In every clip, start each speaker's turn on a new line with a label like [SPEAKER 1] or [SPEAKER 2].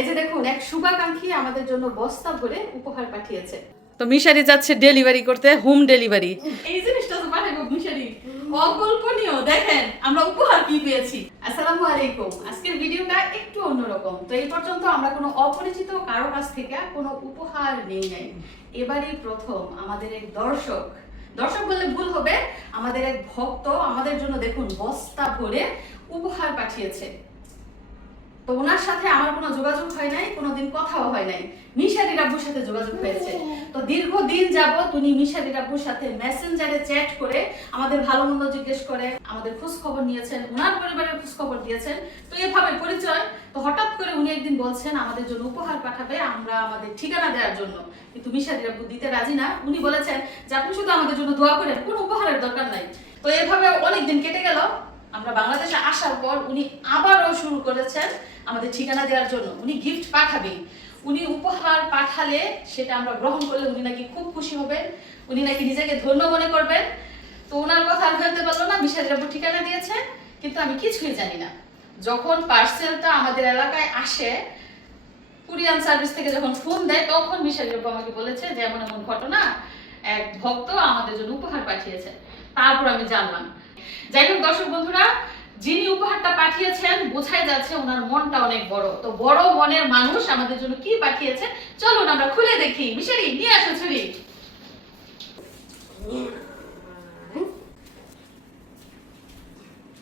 [SPEAKER 1] এই যে দেখুন এক শুভাকাঙ্ক্ষী আমাদের জন্য বস্তা ভরে উপহার পাঠিয়েছে।
[SPEAKER 2] তো মিশারি যাচ্ছে ডেলিভারি করতে হোম ডেলিভারি।
[SPEAKER 1] এই জিনিসটা তো পাঠাবো মিশারি। অকল্পনীয় দেখেন আমরা উপহার কি পেয়েছি। আসসালামু আলাইকুম। আজকের ভিডিওটা একটু অন্যরকম। তো এই পর্যন্ত আমরা কোনো অপরিচিত কারও কাছ থেকে কোনো উপহার নেই নাই। এবারই প্রথম আমাদের এক দর্শক। দর্শক বললে ভুল হবে আমাদের এক ভক্ত আমাদের জন্য দেখুন বস্তা ভরে উপহার পাঠিয়েছে। তো ওনার সাথে আমার কোনো যোগাযোগ হয় নাই, কোনোদিন কথাও হয় নাই। মিশারি রাব্বুর সাথে যোগাযোগ হয়েছে। তো দীর্ঘদিন যাবত উনি মিশারি রাব্বুর সাথে মেসেঞ্জারে চ্যাট করে আমাদের ভালো মন্দ জিজ্ঞেস করে, আমাদের খোঁজ খবর নিয়েছেন ওনার পরিবারের খোঁজ খবর দিয়েছেন। তো এভাবে পরিচয়। তো হঠাৎ করে উনি একদিন বলছেন, আমাদের জন্য উপহার পাঠাবে, আমরা আমাদের ঠিকানা দেওয়ার জন্য। কিন্তু মিশারি রাব্বু দিতে রাজি না। উনি বলেছেন যে, আপনি শুধু আমাদের জন্য দোয়া করেন, কোনো উপহারের দরকার নাই। তো এভাবে অনেকদিন কেটে গেল। আমরা বাংলাদেশে আসার পর উনি আবারও শুরু করেছেন আমাদের ঠিকানা দেওয়ার জন্য। উনি গিফট পাঠাবেন উনি উপহার পাঠালে সেটা আমরা গ্রহণ করলে উনি নাকি খুব খুশি হবেন। উনি নাকি নিজেকে ধন্য মনে করবেন। তো ওনার কথা আর ফেলতে পারল না বিশাল রাব্বু ঠিকানা দিয়েছে, কিন্তু আমি কিছুই জানি না। যখন পার্সেলটা আমাদের এলাকায় আসে, কুরিয়ান সার্ভিস থেকে যখন ফোন দেয়, তখন বিশাল রাব্বু আমাকে বলেছে যে, এমন এমন ঘটনা, এক ভক্ত আমাদের জন্য উপহার পাঠিয়েছে। তারপর আমি জানলাম যাই হোক, দর্শক বন্ধুরা, যিনি উপহারটা পাঠিয়েছেন, বোঝাই যাচ্ছে ওনার মনটা অনেক বড়। তো বড় মনের মানুষ আমাদের জন্য কি পাঠিয়েছে? চলুন আমরা খুলে দেখি। মিশারি, নিয়ে আসো ছুরি।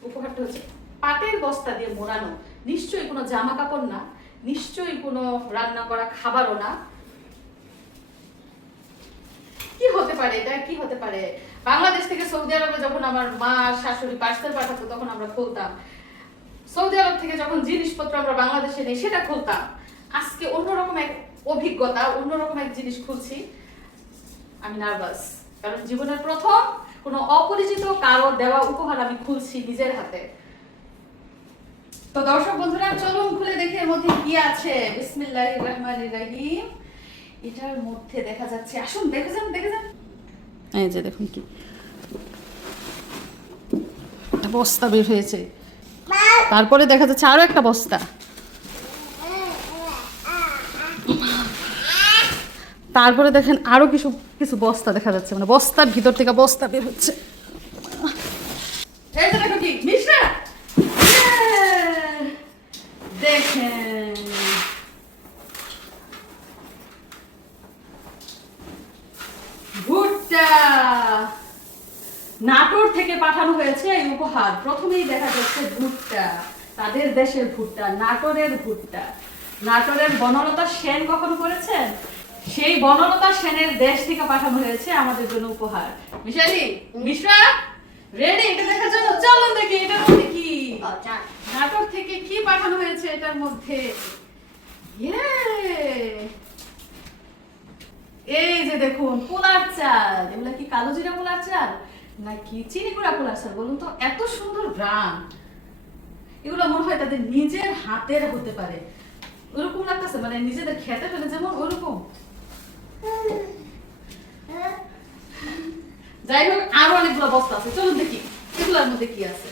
[SPEAKER 1] উপহারটা হচ্ছে পাটের বস্তা দিয়ে মোড়ানো। নিশ্চয়ই কোনো জামা কাপড় না, নিশ্চয়ই কোনো রান্না করা খাবারও না। কি হতে পারে? এটা কি হতে পারে? বাংলাদেশ থেকে সৌদি আরবে যখন আমার মা, শাশুড়ি পার্সেল পাঠাতো, তখন আমরা খুলতাম। সৌদি আরব থেকে যখন জিনিসপত্র আমরা বাংলাদেশে নেই, সেটা খুলতাম। আজকে অন্যরকম এক অভিজ্ঞতা, অন্যরকম এক জিনিস খুলছি। আমি নার্ভাস, কারণ জীবনের প্রথম কোনো অপরিচিত কারও দেওয়া উপহার আমি খুলছি নিজের হাতে। তো দর্শক বন্ধুরা, চলুন খুলে দেখি এর মধ্যে কি আছে। বিসমিল্লাহির রহমানির রহিম। এটার মধ্যে দেখা যাচ্ছে, আসুন, দেখে যান দেখে যান। এই যে দেখুন কি। বস্তা বের হয়েছে। তারপরে দেখা যাচ্ছে আরও একটা বস্তা। তারপরে দেখেন আরও কিছু কিছু বস্তা দেখা যাচ্ছে। মানে বস্তার ভিতর থেকে বস্তা বের হচ্ছে। এই যে দেখো কি, মিশরা। দেখেন ভুট্টা নাটোর থেকে পাঠানো হয়েছে এই উপহার। প্রথমেই দেখা যাচ্ছে ভুট্টা। তাদের দেশের ভুট্টা নাটোরের ভুট্টা। নাটোরের বনলতা সেন কখনো করেছেন? সেই বনলতা সেনের দেশ থেকে পাঠানো হয়েছে আমাদের জন্য উপহার। মিশালি মিশ্রা রেডি এটা দেখার জন্য চলুন দেখি এটার মধ্যে কি? নাটোর থেকে কি পাঠানো হয়েছে এটার মধ্যে? এই যে দেখুন পোলার চাল। এগুলা কি কালো জিরা পোলার চাল? নাকি চিনি গুঁড়া পোলার চাল বলুন তো? এত সুন্দর গ্রাম। এগুলো মনে হয় তাদের নিজের হাতের হতে পারে। ওরকম লাগতেছে মানে নিজেদের খেতে ফেলে যেমন ওরকম। যাই হোক, আরও অনেকগুলো বস্তা আছে। চলুন দেখি, এগুলোর মধ্যে কি আছে?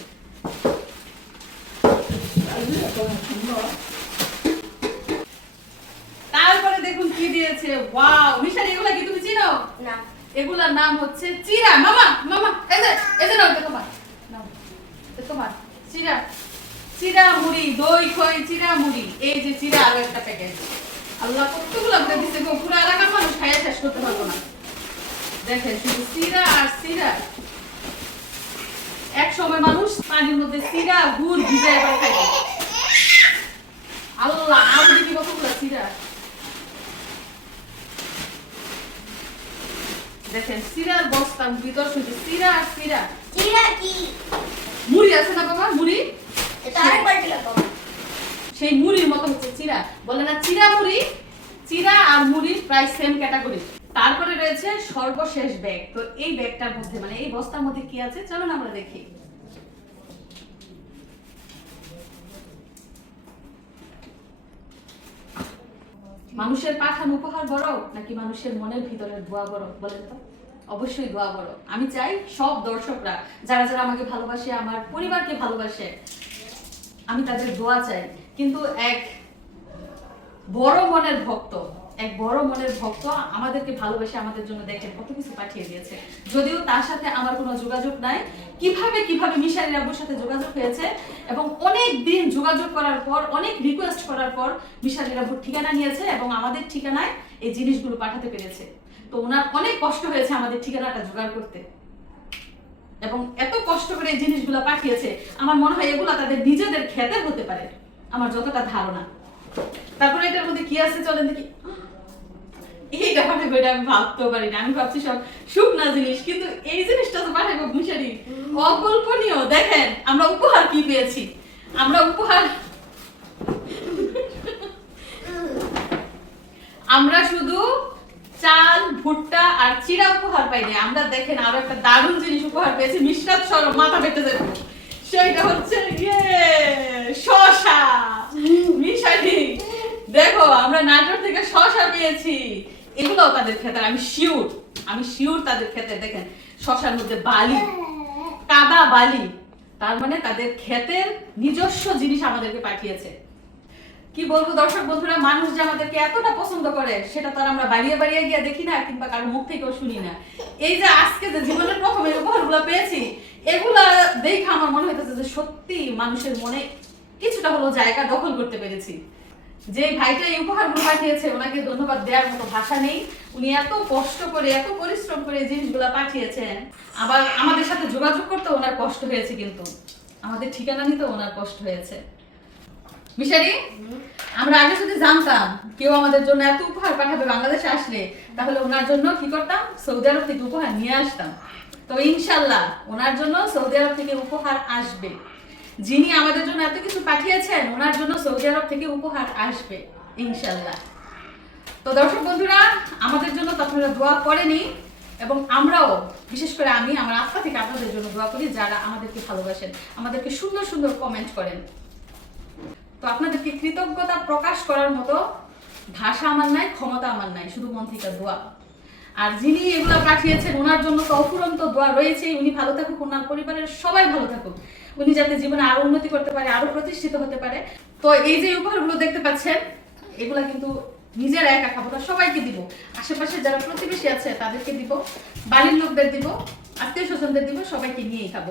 [SPEAKER 1] তারপরে দেখুন কি দিয়েছে। ওয়াও মিশারি এগুলা কি তুমি চিনো? এগুলার নাম হচ্ছে চিরা। মামা মামা, এই যে এই যে নাও তোমার নাও চিরা চিরা মুড়ি দই খই চিরা মুড়ি এই যে চিরা, আরও একটা প্যাকেট আল্লাহ কতগুলো করে দিছে গো, পুরো এলাকার মানুষ খাইয়া শেষ করতে পারব না। দেখেন, শুধু চিরা আর চিরা। এক সময় মানুষ পানির মধ্যে চিরা, গুড় ভিজে খাইতো। আল্লাহ, আরও দেখি কতগুলো চিরা। দেখেন সিরার বস্তার ভিতর শুধু সিরা আর সিরা।
[SPEAKER 3] সিরা কি?
[SPEAKER 1] মুড়ি আছে না বাবা? মুড়ি?
[SPEAKER 3] এটা আরেক দিলে তো
[SPEAKER 1] সেই মুড়ির মতো হচ্ছে চিরা বলে না চিরা মুড়ি চিরা আর মুড়ির প্রায় সেম ক্যাটাগরি তারপরে রয়েছে সর্বশেষ ব্যাগ তো এই ব্যাগটার মধ্যে মানে এই বস্তার মধ্যে কি আছে? চলুন আমরা দেখি। মানুষের পাঠান উপহার বড় নাকি মানুষের মনের ভিতরের দোয়া বড় বলেন তো? অবশ্যই দোয়া বড় আমি চাই সব দর্শকরা, যারা যারা আমাকে ভালোবাসে, আমার পরিবারকে ভালোবাসে, আমি তাদের দোয়া চাই। কিন্তু এক বড় মনের ভক্ত, এক বড় মনের ভক্ত আমাদেরকে ভালোবেসে আমাদের জন্য দেখেন কত কিছু পাঠিয়ে দিয়েছে। যদিও তার সাথে আমার কোনো যোগাযোগ নাই কীভাবে কীভাবে মিশারি আব্বুর সাথে যোগাযোগ হয়েছে এবং অনেক দিন যোগাযোগ করার পর, অনেক রিকোয়েস্ট করার পর মিশারি আব্বুর ঠিকানা নিয়েছে এবং আমাদের ঠিকানায় এই জিনিসগুলো পাঠাতে পেরেছে। তো ওনার অনেক কষ্ট হয়েছে আমাদের ঠিকানাটা জোগাড় করতে। এবং এত কষ্ট করে এই জিনিসগুলো পাঠিয়েছে, আমার মনে হয় এগুলো তাদের নিজেদের খেতে হতে পারে। আমার যতটা ধারণা। তারপরে এটার মধ্যে কি আছে চলেন দেখি। পাঠাবো এটা আমি ভাবতেও পারি না আমি ভাবছি সব শুকনা জিনিস কিন্তু এই জিনিসটা তো মিশারি। অকল্পনীয় দেখেন আমরা উপহার কি পেয়েছি? আমরা উপহার আমরা শুধু চাল ভুট্টা আর চিরা উপহার পাইনি আমরা দেখেন আরও একটা দারুণ জিনিস উপহার পেয়েছি মিশরাত সরব মাথা পেতে যাবে সেইটা হচ্ছে ইয়ে শশা। মিশালি দেখো আমরা নাটোর থেকে শশা পেয়েছি। এগুলোও তাদের খেতে আমি শিওর আমি শিওর তাদের খেতে দেখেন, শশার মধ্যে বালি, কাদা বালি, তার মানে তাদের ক্ষেতের নিজস্ব জিনিস আমাদেরকে পাঠিয়েছে। কি বলব দর্শক বন্ধুরা, মানুষ যে আমাদেরকে এতটা পছন্দ করে, সেটা তো আমরা বাড়িয়ে বাড়িয়ে গিয়ে দেখি না, কিংবা কারোর মুখ থেকেও শুনি না। এই যে আজকে যে জীবনের প্রথম এই উপহারগুলো পেয়েছি, এগুলা দেখে আমার মনে হইতেছে যে সত্যি মানুষের মনে কিছুটা হলো জায়গা দখল করতে পেরেছি। যে ভাইটা এই উপহারগুলো পাঠিয়েছে, ওনাকে ধন্যবাদ দেওয়ার মতো ভাষা নেই। উনি এত কষ্ট করে, এত পরিশ্রম করে জিনিসগুলো পাঠিয়েছেন। আবার আমাদের সাথে যোগাযোগ করতে ওনার কষ্ট হয়েছে কিন্তু। আমাদের ঠিকানা নিতে ওনার কষ্ট হয়েছে। মিশারি, আমরা আগে যদি জানতাম কেউ আমাদের জন্য এত উপহার পাঠাবে বাংলাদেশে আসলে, তাহলে ওনার জন্য কি করতাম? সৌদি আরব থেকে উপহার নিয়ে আসতাম। তো ইনশাল্লাহ, ওনার জন্য সৌদি আরব থেকে উপহার আসবে। যিনি আমাদের জন্য এত কিছু পাঠিয়েছেন, ওনার জন্য সৌদি আরব থেকে উপহার আসবে ইনশাল্লাহ তো দর্শক বন্ধুরা, আমাদের জন্য তো আপনারা দোয়া করেনি এবং আমরাও, বিশেষ করে আমি, আমার আত্মা থেকে আপনাদের জন্য দোয়া করি, যারা আমাদেরকে ভালোবাসেন, আমাদেরকে সুন্দর সুন্দর কমেন্ট করেন। তো আপনাদেরকে কৃতজ্ঞতা প্রকাশ করার মতো ভাষা আমার নাই, ক্ষমতা আমার নাই, শুধু মন থেকে দোয়া। আর যিনি এগুলো পাঠিয়েছেন, ওনার জন্য তো অফুরন্ত দোয়া রয়েছে উনি ভালো থাকুক, ওনার পরিবারের সবাই ভালো থাকুক। উনি যাতে জীবনে আরও উন্নতি করতে পারে, আরও প্রতিষ্ঠিত হতে পারে। তো এই যে উপহারগুলো দেখতে পাচ্ছেন, এগুলা কিন্তু নিজের একা খাব না, সবাইকে দিব। আশেপাশে যারা প্রতিবেশী আছে, তাদেরকে দিব। বাড়ির লোকদের দিব, আত্মীয় স্বজনদের দিব, সবাইকে নিয়েই খাব।